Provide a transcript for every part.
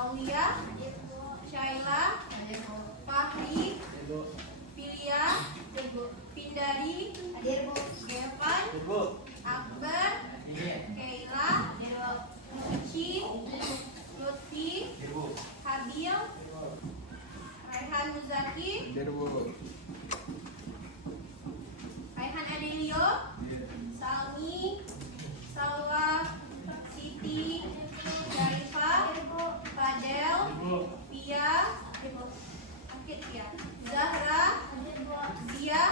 Aulia, Syaila, Fahri, Filia, Pindari, Evan, Akbar, Keila, Uci, Lutfi, Habil, Raihan Muzaki, Raihan Adelio, Salmi, Salwa, Siti, Syarifah, Fadel, Pia, Zahra, Zia.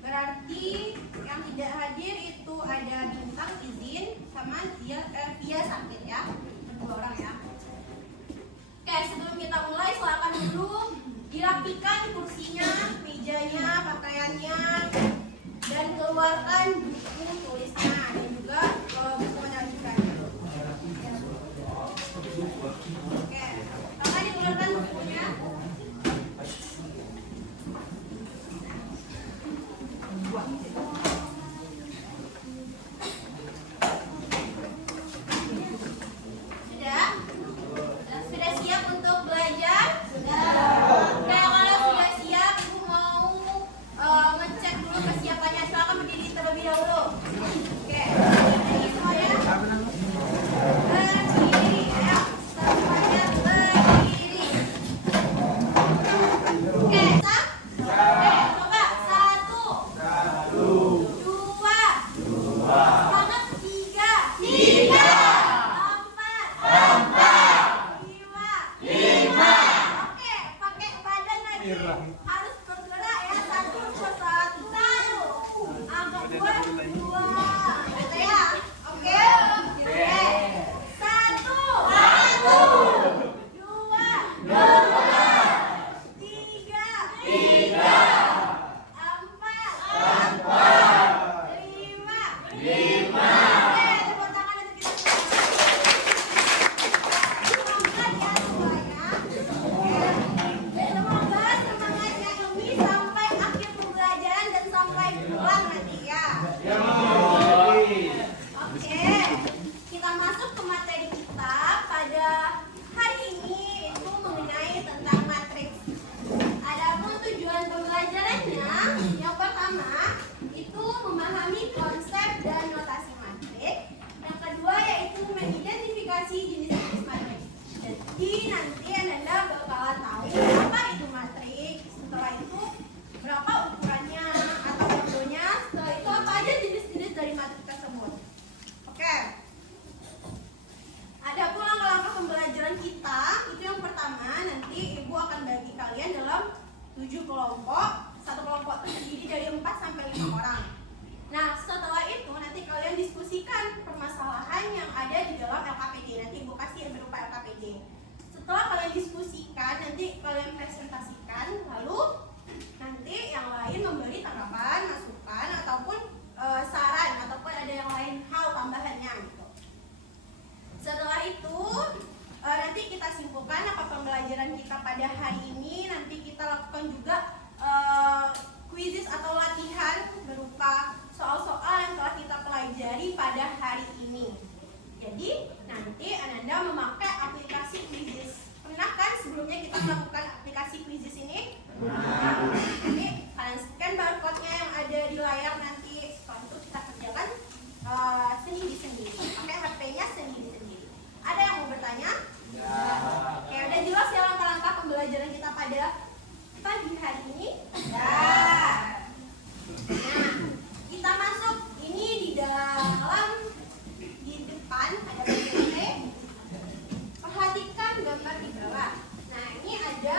Berarti yang tidak hadir itu ada Bintang izin sama Pia sakit ya, 2 orang ya. Oke, sebelum kita mulai silakan dulu dirapikan kursinya, mejanya, pakaiannya, dan keluarkan buku tulisnya dan juga buku penyajian. Oke, akan dikeluarkan bukunya. Sudah siap untuk belajar? Sudah. Nah, kalau sudah siap, Ibu mau ngecek dulu kesiapannya. Silakan berdiri terlebih dahulu. Oke, ini semuanya berdiri. Ayo, semuanya berdiri. Oke, sah? Oke, coba 1, 2, semangat 3, 4, 5. Oke, pakai badan lagi. Harus bergerak ya. 1, 1. Angkat 2, 2. Gitu ya. Oke. Oke. 1, 2, 3, 4, 5. Oke, tepuk tangan untuk kita semua. Semangat ya semuanya. Semoga semangatnya ini sampai akhir pembelajaran dan sampai pulang nanti ya. Oke, kita masuk ke materi kita pada hari ini, itu mengenai tentang matriks. Adapun tujuan pembelajarannya, yang pertama itu memahami konsep dan notasi matriks. Yang kedua yaitu mengidentifikasi jenis-jenis matriks. Jadi nanti Anda bakalan tahu apa itu matriks. Setelah itu berapa ukurannya atau bentuknya. Setelah itu apa aja jenis-jenis dari matriks tersebut. Oke. Ada pula langkah pembelajaran kita. Itu yang pertama, nanti Ibu akan bagi kalian dalam 7 kelompok. Satu kelompok terdiri dari 4 sampai 5 orang. Nah, setelah itu nanti kalian diskusikan permasalahan yang ada di dalam LKPD. Nanti Ibu kasih berupa LKPD. Setelah kalian diskusikan, nanti kalian presentasikan, lalu nanti yang lain memberi tanggapan, masukan, ataupun saran, ataupun ada yang lain hal tambahannya gitu. Setelah itu nanti kita simpulkan apa pembelajaran kita pada hari ini. Nanti kita lakukan juga quizzes atau latihan berupa soal-soal yang telah kita pelajari pada hari ini. Jadi nanti Ananda memakai aplikasi quizzes. Pernah kan sebelumnya kita melakukan aplikasi quizzes ini? Nanti kalian scan barcode-nya yang ada di layar nanti. Setelah itu kita kerjakan sendiri-sendiri. Pakai HP-nya sendiri-sendiri. Ada yang mau bertanya? Oke, udah jelas ya langkah-langkah pembelajaran kita pada pagi hari ini? Nah, kita masuk ini di depan ada PPT. Perhatikan gambar di bawah. Nah, ini ada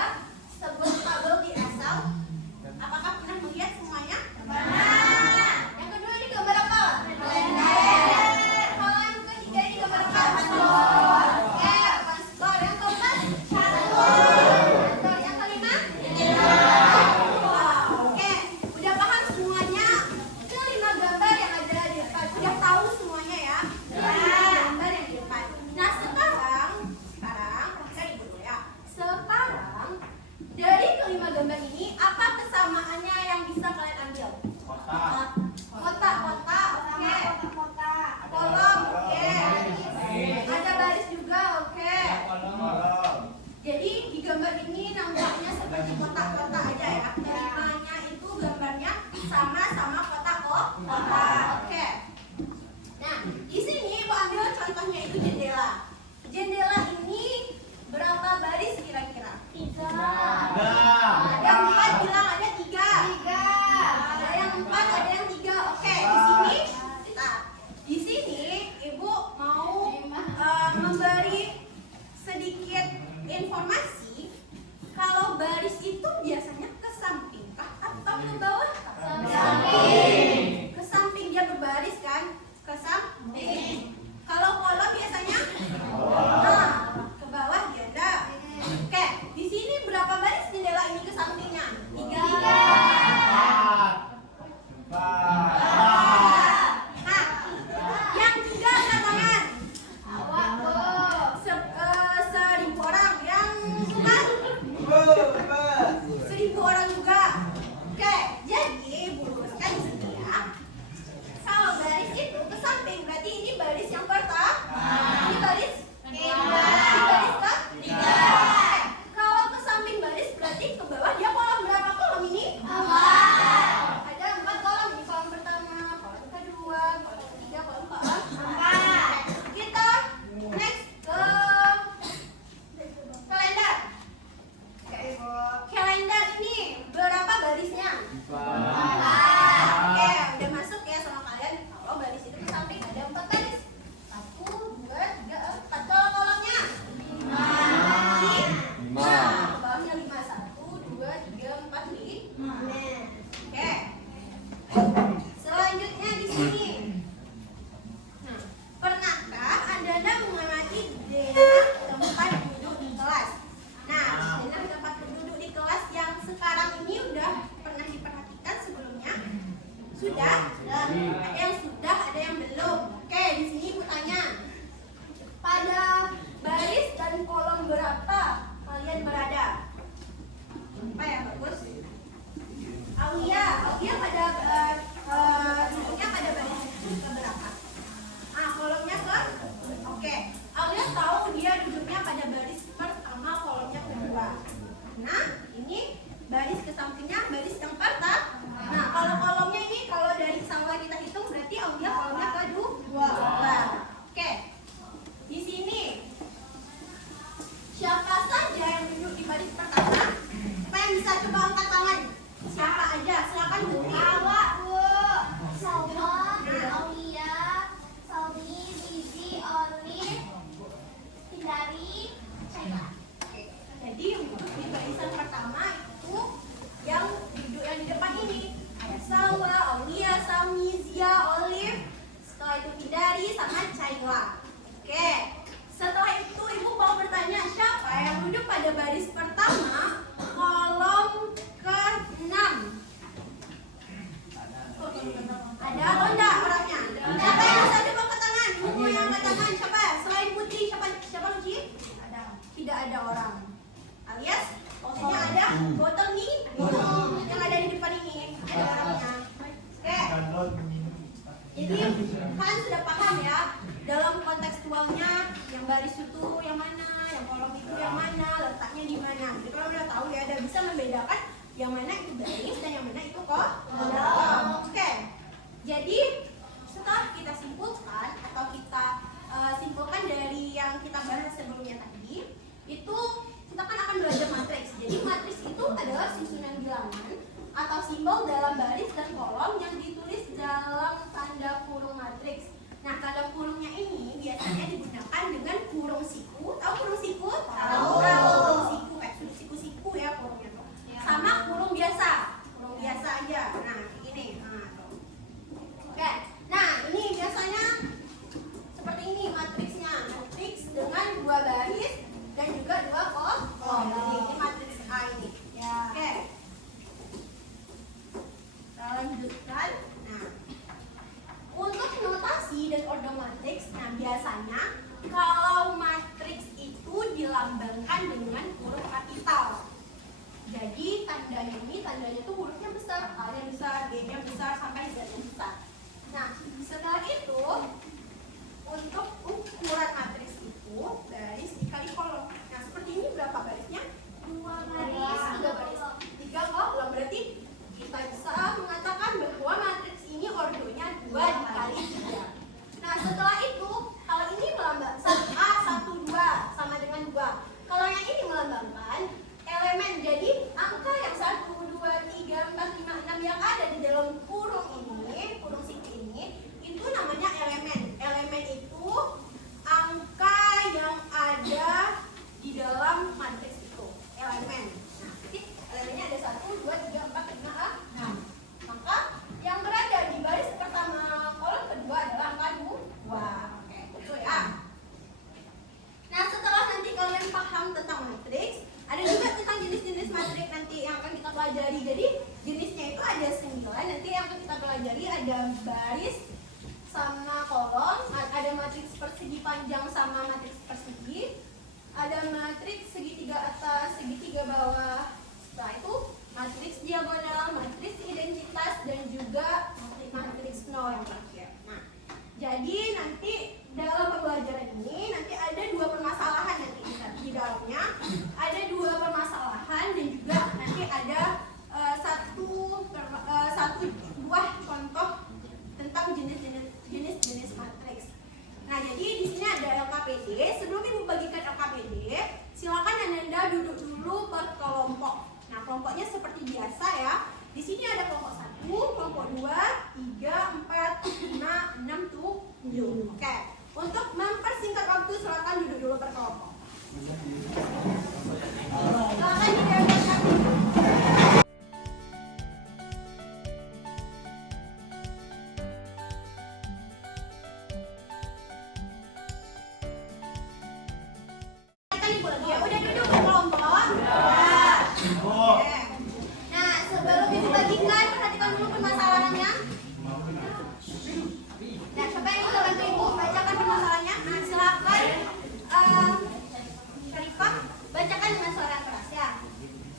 memberi sedikit informasi kalau baris itu biasanya ke samping kah atau ke bawah? Ke samping. Ke samping dia berbaris kan? Ke samping. Kalau kolom biasanya? Nah, ke bawah dia ada. Oke, di sini berapa baris jendela ini ke sampingnya? 3. Nah, yang juga angkat tangan. 1.000 orang yang suka? 1.000 orang juga. Oke, jadi Bu luruskan di sini ya. Kalau baris itu ke samping, berarti ini baris yang pertama. Ini baris? Ini baris ke? 3. Kalau ke samping baris berarti ke bawah dia kolom berapa kolom ini? 4. Ada 4 kolom. Ini kolom pertama, kolom kedua, kolom ketiga, kolom keempat. 4. Kita next ke kalender. Kalender ini berapa barisnya? 4. Oke, udah masuk ya sama kalian. Kalau baris itu ke samping ada 4 baris. 1, 2, 3, 4. Kalau kolomnya 5. Nah, bawahnya 5. 1, 2, 3, 4, 5. Oke. Selanjutnya di sini. Nah, pernahkah Anda mengamati denah tempat duduk di kelas? Nah, denah tempat duduk di kelas yang sekarang ini udah pernah diperhatikan sebelumnya? Sudah? Ada yang sudah, ada yang belum. Oke, di sini Ibu tanya. Pada baris dan kolom berapa kalian berada? Apa ya, bagus? Aulia pada duduknya pada baris ke berapa? Kolomnya ke? Oke. Aulia tahu dia duduknya pada baris pertama, kolomnya kedua. Nah, ini baris ke sampingnya baris yang pertama. Nah, kalau kolomnya ini kalau dari sawah kita hitung berarti Aulia kolomnya kedua. Oke. Di sini siapa saja yang duduk di baris pertama? Siapa yang bisa coba angkat tangan? Siapa aja? Silakan Bu. Awak, Bu. Salma, Aulia, Salmi, Zizi, Olive, Tindari, Syailah. Jadi yang duduk di barisan pertama itu yang duduk yang di depan ini. Ada Salwa, Aulia, Salmi, Zia, Olive. Setelah itu Tindari sama Syailah. Oke. Setelah itu Ibu mau bertanya siapa yang duduk pada baris pertama kolom ke-6? Ada atau enggak orangnya? Siapa yang bisa coba angkat tangan? Ibu mau yang angkat tangan siapa? Selain Putri siapa Luci? Tidak ada orang. Alias posisinya ada botol nih yang ada di depan ini. Ada orangnya. Oke. Jadi kalian sudah paham ya dalam kontekstualnya yang baris itu yang mana, yang kolom itu yang mana, letaknya di mana. Jadi kalau udah tahu ya udah bisa membedakan yang mana itu baris dan yang mana itu kolom. Oke. Jadi setelah kita simpulkan atau kita simpulkan dari yang kita bahas sebelumnya tadi, itu kita kan akan belajar matriks. Jadi matriks itu adalah susunan bilangan atau simbol dalam baris dan kolom yang ditulis dalam tanda kurung matriks. Nah, tanda kurungnya ini biasanya digunakan dengan kurung siku. Tahu kurung siku? Tahu. Kurung siku kayak siku-siku ya kurungnya tuh. Sama kurung biasa. Kurung biasa aja. Nah, kayak gini. Nah, tuh. Oke. Nah, ini biasanya seperti ini matriksnya. Matriks dengan 2 baris dan juga 2 kolom. Jadi ini matriks A ini. Ya. Oke. Kita lanjutkan. Nah, untuk notasi dan ordo matriks, nah biasanya kalau matriks itu dilambangkan dengan huruf kapital. Jadi tandanya tuh hurufnya besar, A-nya besar, B-nya besar, sampai Z-nya besar. Nah, setelah itu untuk ukuran matriks itu baris dikali kolom. Nah, seperti ini berapa barisnya? 2 baris, 3 baris. 3 kolom berarti kita bisa mengatakan bahwa matriks ini ordonya 2 dikali 3. Nah, setelah itu kalau ini melambang 1A, 1, 2 sama dengan 2. Kalau yang ini melambangkan elemen, jadi angka yang 1, 2, 3, 4, 5, 6 yang ada di dalam kurung ini, kurung siku ini, itu namanya elemen. Elemen itu pelajari. Jadi jenisnya itu ada 9. Nanti yang kita pelajari ada baris sama kolom, ada matriks persegi panjang sama matriks persegi, ada matriks segitiga atas, segitiga bawah. Setelah itu matriks diagonal, matriks identitas, dan juga matriks nol yang terakhir. Nah, jadi nanti dalam pembelajaran ini nanti ada 2 permasalahan nanti di dalamnya. Ada 2 permasalahan dan juga nanti ada satu buah contoh tentang jenis matriks. Nah, jadi di sini ada LKPD. Sebelum Ibu bagikan LKPD, silakan Ananda duduk dulu per kelompok. Nah, kelompoknya seperti biasa ya. Di sini ada kelompok 1, kelompok 2, 3, 4, 5, 6, 7. Oke. Untuk mempersingkat waktu, silakan duduk dulu per kelompok. Silakan digambarkan. Ya, udah duduk per kelompok. Nah, sebelum Ibu bagikan, perhatikan dulu permasalahannya. Nah, siapa yang bisa bantu Ibu bacakan permasalahannya? Nah, silakan Syarifah bacakan dengan suara yang keras ya.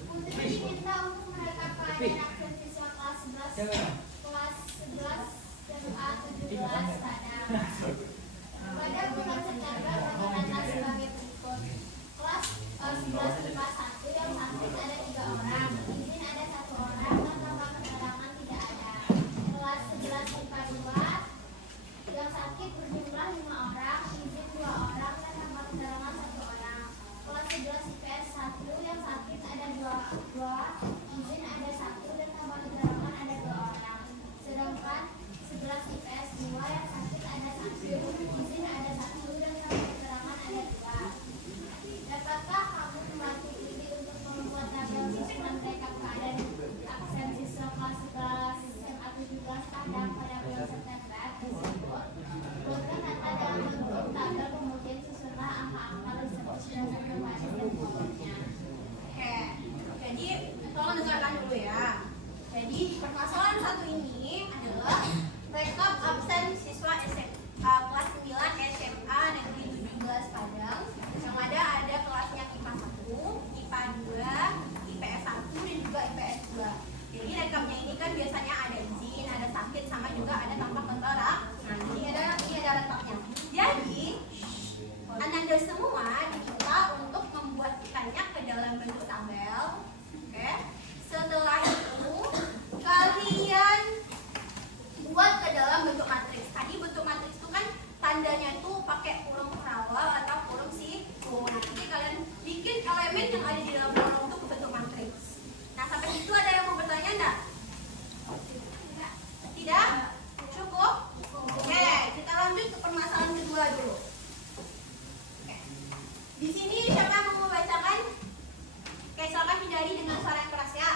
Putri diminta untuk mereka keadaan akses siswa kelas 11 SMA 17 pada bulan September mengenai sebagai berikut. Kelas 11 IPA 1 yang sakit ada 3 orang, izin ada 1 orang, dan tanpa keterangan tidak ada. Kelas 11 IPA 2 yang sakit berjumlah 5 orang, izin 2 orang, dan tanpa keterangan 1 orang. Kelas 11 IPS 1 yang sakit ada 2, izin ada 1, dan tanpa keterangan ada 2 orang. Sedangkan 11 IPS 2 yang sakit ada 1, izin ada 1, dan tanpa keterangan ada 2. Dapatkah kamu membantu Lili untuk membuat tabel susunan mereka keadaan absen siswa kelas 11 SMA 17 pada bulan September tersebut? Buatkan data dalam bentuk tabel, kemudian susunlah angka-angka tersebut berdasarkan baris dan kolomnya. Oke. Jadi, tolong dengarkan dulu ya. Jadi, permasalahan 1 ini adalah rekap absen siswa kelas 9 SMA Negeri 17 Padang. Yang ada kelasnya IPA 1, IPA 2, IPS 1, dan juga IPS 2. Jadi rekamnya ini kan biasanya ada izin, ada sakit, sama juga ada tanpa keterangan. Nah, ini ada rekapnya. Jadi, Ananda semua diminta untuk membuatkannya ke dalam bentuk tabel. Oke. Setelah itu, kalian buat ke dalam bentuk matriks. Tadi bentuk matriks itu kan tandanya itu pakai kurung perawal atau kurung siku. Nah, nanti kalian bikin elemen yang ada di dalam kurung itu ke bentuk matriks. Nah, sampai situ ada yang mau bertanya enggak? Tidak? Cukup? Oke, kita lanjut ke permasalahan kedua dulu. Oke. Di sini siapa yang mau membacakan? Oke, silakan hindari dengan suara yang keras ya.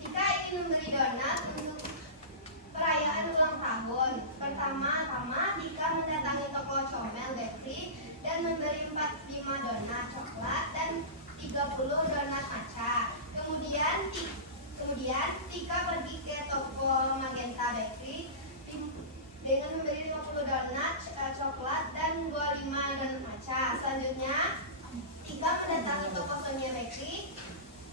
Kita ingin memberi donat untuk perayaan ulang tahun. Pertama-tama Tika mendatangi toko comel bakery dan memberi 45 donat coklat dan 30 donat matcha. Kemudian Tika pergi ke toko Magenta Bakery dengan memberi 50 donat coklat dan 25 donat matcha. Selanjutnya Tika mendatangi toko Sonia Bakery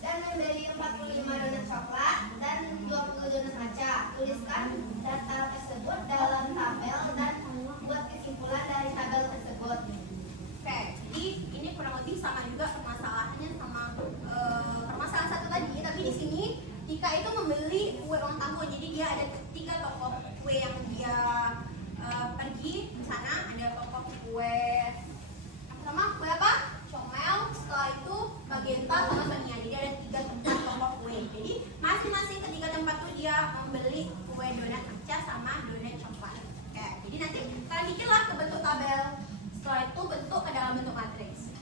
dan memberi 45 donat coklat dan 20 donat matcha. Tuliskan data tersebut dalam tabel dan buat kesimpulan dari tabel tersebut. Oke, jadi ini kurang lebih sama juga permasalahannya sama permasalahan 1 tadi, tapi di sini Tika itu membeli kue ulang tahun. Jadi dia ada 3 toko kue yang dia pergi ke sana. Ada toko kue pertama kue apa? Comel. Setelah itu Magenta sama Sonia. Jadi ada 3 tempat toko kue. Jadi masing-masing ketiga tempat tuh dia membeli kue donat matcha sama donat coklat. Oke, jadi nanti kalian bikinlah ke bentuk tabel. Setelah itu bentuk ke dalam bentuk matriks.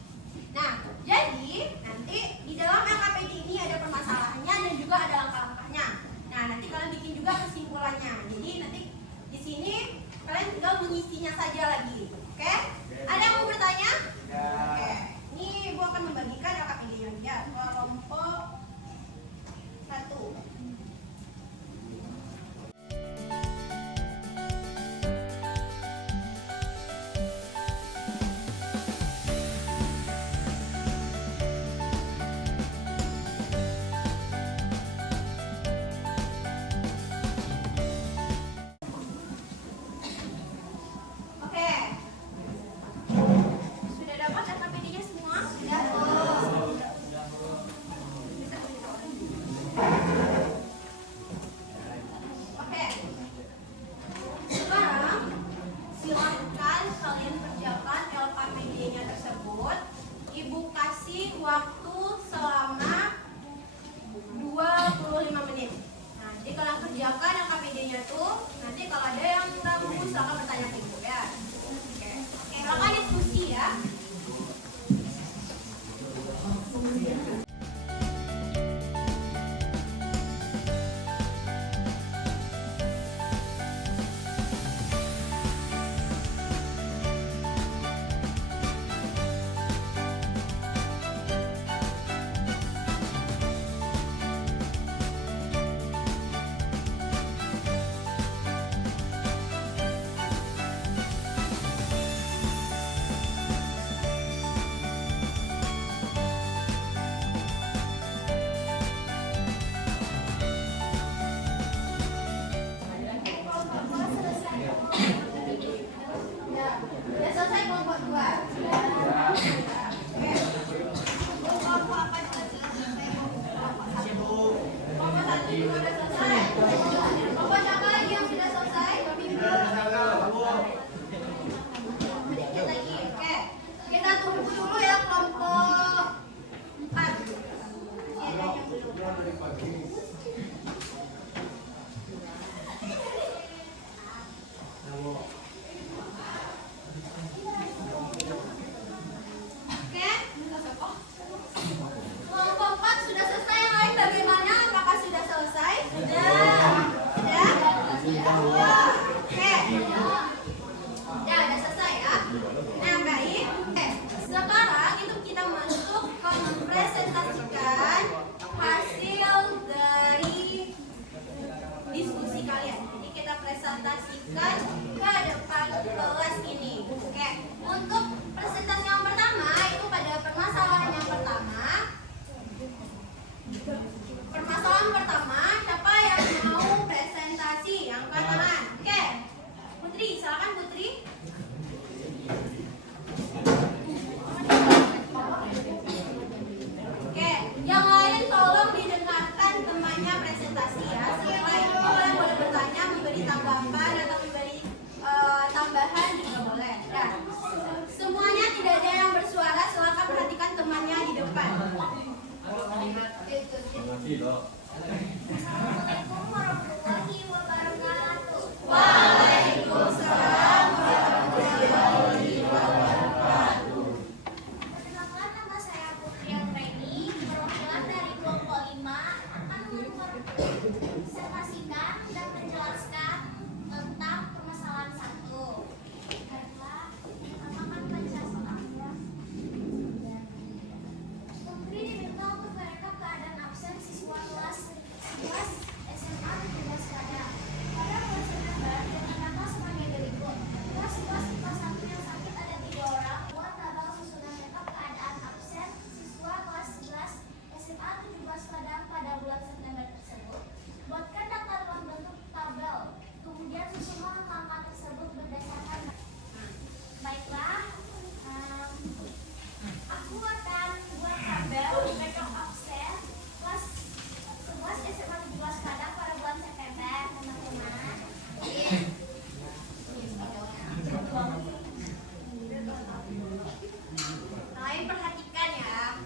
Nah, jadi nanti di dalam LKPD ini ada permasalahannya dan juga ada langkah-langkahnya. Nah, nanti kalian bikin juga kesimpulannya. Jadi nanti di sini kalian tinggal mengisinya saja lagi, oke? waktu selama 25 menit. Nah, jadi kalian kerjakan yang KPD-nya tuh. Nanti kalau ada yang ragu, silakan bertanya ke ibu ya. Oke. Silakan diskusi ya. Udah selesai kelompok 2. Kelompok 1 juga udah selesai. Kelompok siapa lagi yang sudah selesai? Sedikit lagi. Oke. Kita tunggu dulu ya kelompok 4. Ada yang belum. Oke, kelompok 4 sudah selesai. Yang lain bagaimana? Apakah sudah selesai? Sudah. Oke. Udah selesai ya. Nah, baik. Oke, sekarang itu kita masuk ke mempresentasikan hasil dari diskusi kalian. Jadi kita presentasikan ke depan kelas ini. Oke, untuk presentasi yang pertama itu pada permasalahan yang pertama. Permasalahan pertama, siapa yang mau presentasi? Angkat tangan. Oke, Putri, silakan Putri. Oke, yang lain tolong didengarkan temannya presentasi ya. Setelah itu kalian boleh bertanya, memberi tanggapan atau memberi tambahan juga boleh. Nah, semuanya tidak ada yang bersuara. Silakan perhatikan temannya di depan. Assalamualaikum warahmatullahi wabarakatuh. Waalaikumsalam warahmatullahi wabarakatuh. Perkenalkan, nama saya Putri Anggreni, perwakilan dari kelompok 5 akan mempresentasikan dan menjelaskan tentang permasalahan 1. Baiklah, akan baca soalnya. Putri diminta untuk merekap keadaan absen siswa kelas 11 SMA 17 Padang. Pada bulan September, terdapat sebagai berikut. Kelas 11 IPA 1 yang sakit ada 3 orang. Buat tabel susunan rekap keadaan absen siswa kelas 11 SMA 17 Padang pada bulan September tersebut. Buatkan data dalam bentuk tabel. Kemudian susunlah angka tersebut berdasarkan. Baiklah, aku akan buat tabel rekap absen kelas 11 SMA 17 Padang pada bulan September, teman-teman. Kalian perhatikan ya.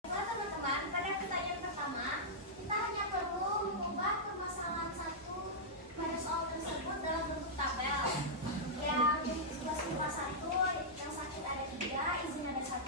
Baiklah teman-teman, pada pertanyaan pertama, kita hanya perlu mengubah permasalahan 1 pada soal tersebut dalam bentuk tabel. Yang 11 IPA 1, yang sakit ada 3, izin ada 1,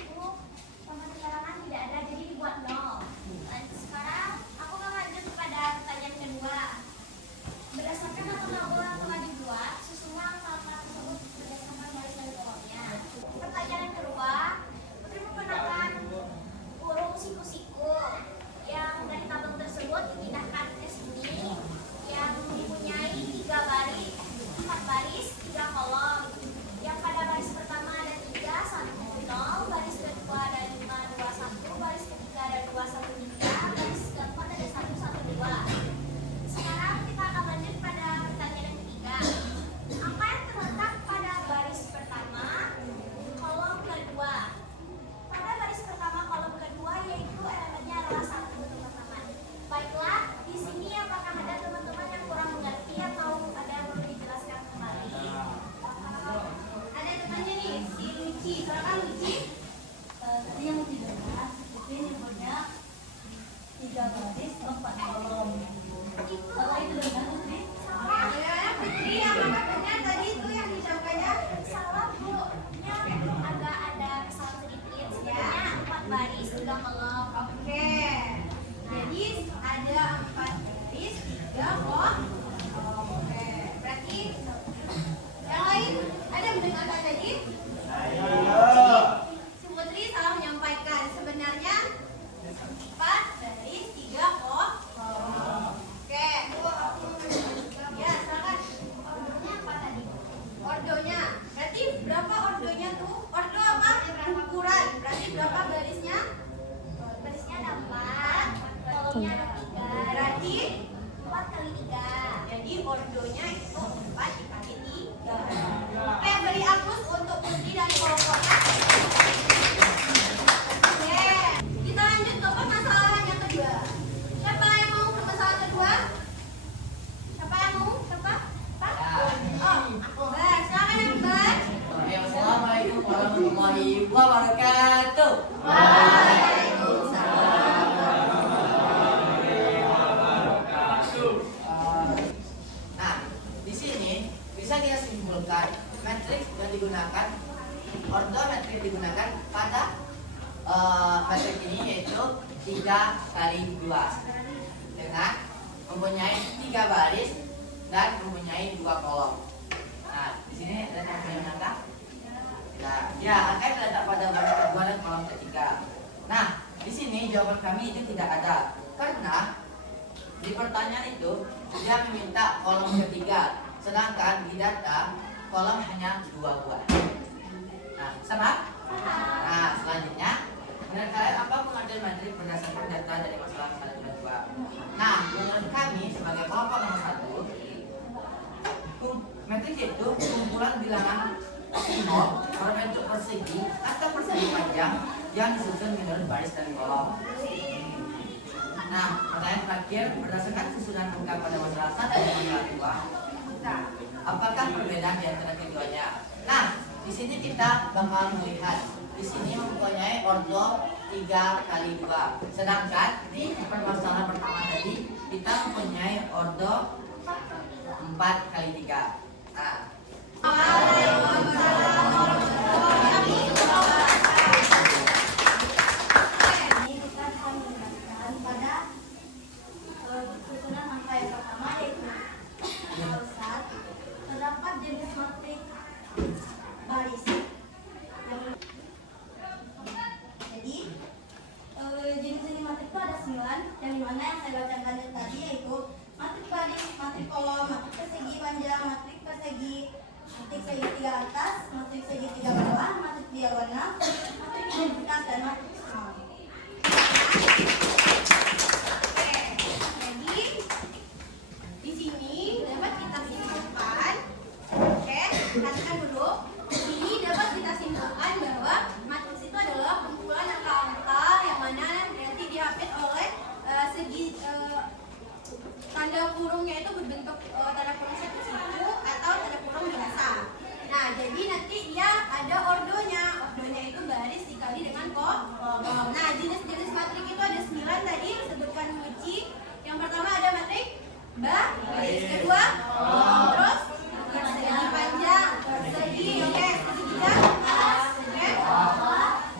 sudah kelop. Oke. Jadi ada 4 garis, 3 kolom. Oke. Berarti yang lain ada mendengarkan tadi? Si Putri salah menyampaikan. Sebenarnya 4 garis, 3 kolom. Oke. Ya, silakan. Ordernya apa tadi? Ordonya. Berarti berapa ordonya tuh? Ordo apa? Ukuran. Berarti berapa garisnya? Barisnya ada 4, kolomnya ada 3. Berarti 4 kali 3. jadi ordonya itu 4 dikali 3. Oke, beri aplaus untuk Putri dan kelompoknya. Oke, kita lanjut ke permasalahan yang kedua. Siapa yang mau ke masalah kedua? Siapa yang mau? Siapa? Pak? Oh, aku. Baik, silakan yang Mbak. Assalamualaikum warahmatullahi wabarakatuh. Nah, di sini bisa kita simpulkan matriks yang digunakan, ordo matriks digunakan pada matriks ini yaitu 3 kali 2 dengan mempunyai 3 baris dan mempunyai 2 kolom. Nah, di sini ada yang punya angka. Nah, ya, angka terletak pada baris kedua dan kolom ketiga. Nah, di sini jawaban kami itu tidak ada karena di pertanyaan itu dia meminta kolom ketiga, sedangkan di data kolom hanya 2 buah. Nah, sama? Nah, selanjutnya, menurut kalian apa pengambil materi berdasarkan data dari masalah masalah nomor 2? Nah, menurut kami sebagai kelompok nomor 1, matriks itu kumpulan bilangan nol berbentuk persegi atau persegi panjang yang disusun menurut baris dan kolom. Nah, pertanyaan terakhir, berdasarkan susunan angka pada masalah 1 dan masalah 2, apakah perbedaan di antara keduanya? Nah, di sini kita bakal melihat di sini mempunyai ordo 3 kali 2, sedangkan di permasalahan pertama tadi kita mempunyai ordo 4 kali 3. Nah, Ini kita akan menggunakan pada susunan angka yang pertama yaitu saat terdapat jenis matriks baris. Jadi jenis-jenis matriks itu ada 9, yang dimana yang saya bacakan tadi yaitu matriks baris, matriks kolom, matriks persegi panjang, matriks persegi, matriks segitiga atas, matriks segitiga bawah, matriks diagonal, matriks identitas dan matriks nol. Jadi di sini dapat kita simpulkan. Oke, katakan dulu. Ini dapat kita simpulkan bahwa matriks itu adalah kumpulan angka-angka yang mana nanti diapit oleh segi tanda kurungnya itu berbentuk tanda kurung siku-siku atau tanda kurung biasa. Nah, jadi nanti dia ada ordonya. Ordonya itu baris dikali dengan kolom. Nah, jenis-jenis matrik itu ada 9 tadi sebutkan Muci. Yang pertama ada matrik baris, kedua terus persegi panjang, persegi oke, segitiga oke,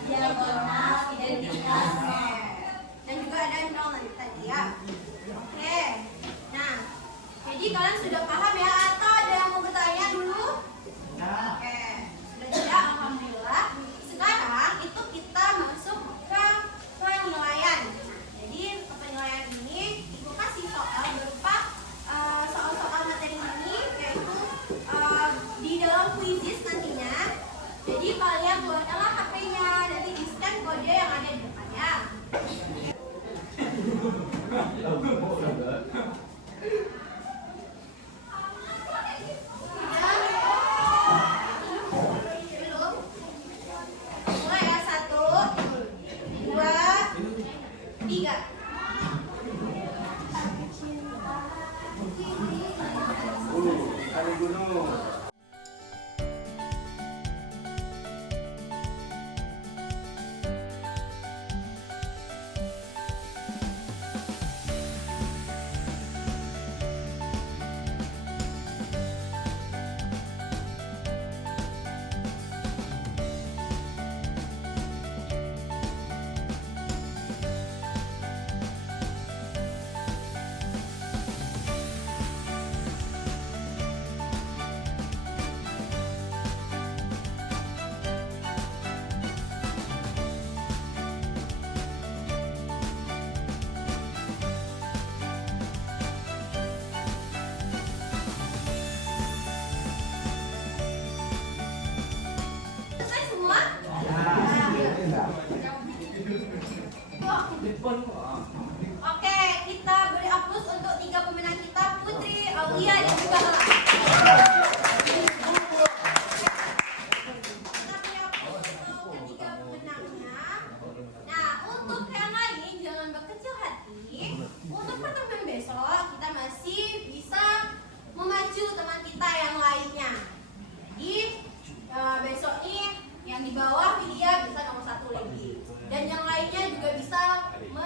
Diagonal, identitas. oke. Dan juga ada nol nanti tadi ya. Oke. Nah, jadi kalian sudah paham ya atau ada yang mau bertanya dulu? Oke, sudah tidak, alhamdulillah. Sekarang itu kita masuk ke penilaian. Jadi penilaian ini ibu kasih soal berupa soal-soal materi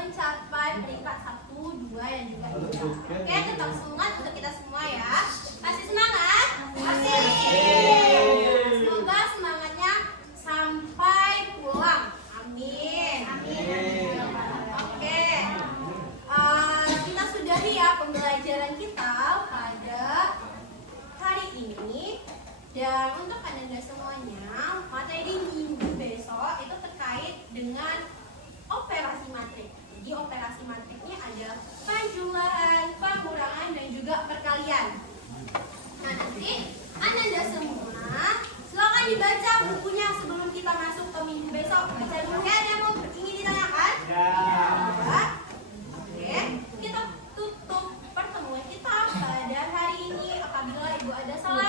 mencapai peringkat 1, 2, dan juga 3. Oke, tetap semangat untuk kita semua ya. Kasih semangat. Kasih. Semoga semangatnya sampai pulang. Amin. Oke. Kita sudahi ya pembelajaran kita pada hari ini. Dan untuk Anda semuanya, materi minggu besok itu terkait dengan operasi matrik. Jadi operasi matrik ini ada penjumlahan, pengurangan, dan juga perkalian. Nah, nanti Anda semua silakan dibaca bukunya sebelum kita masuk ke minggu besok. Baca dulu ya, ada yang mau ingin ditanyakan? Ya. Oke, kita tutup pertemuan kita pada hari ini. Apabila Ibu ada salah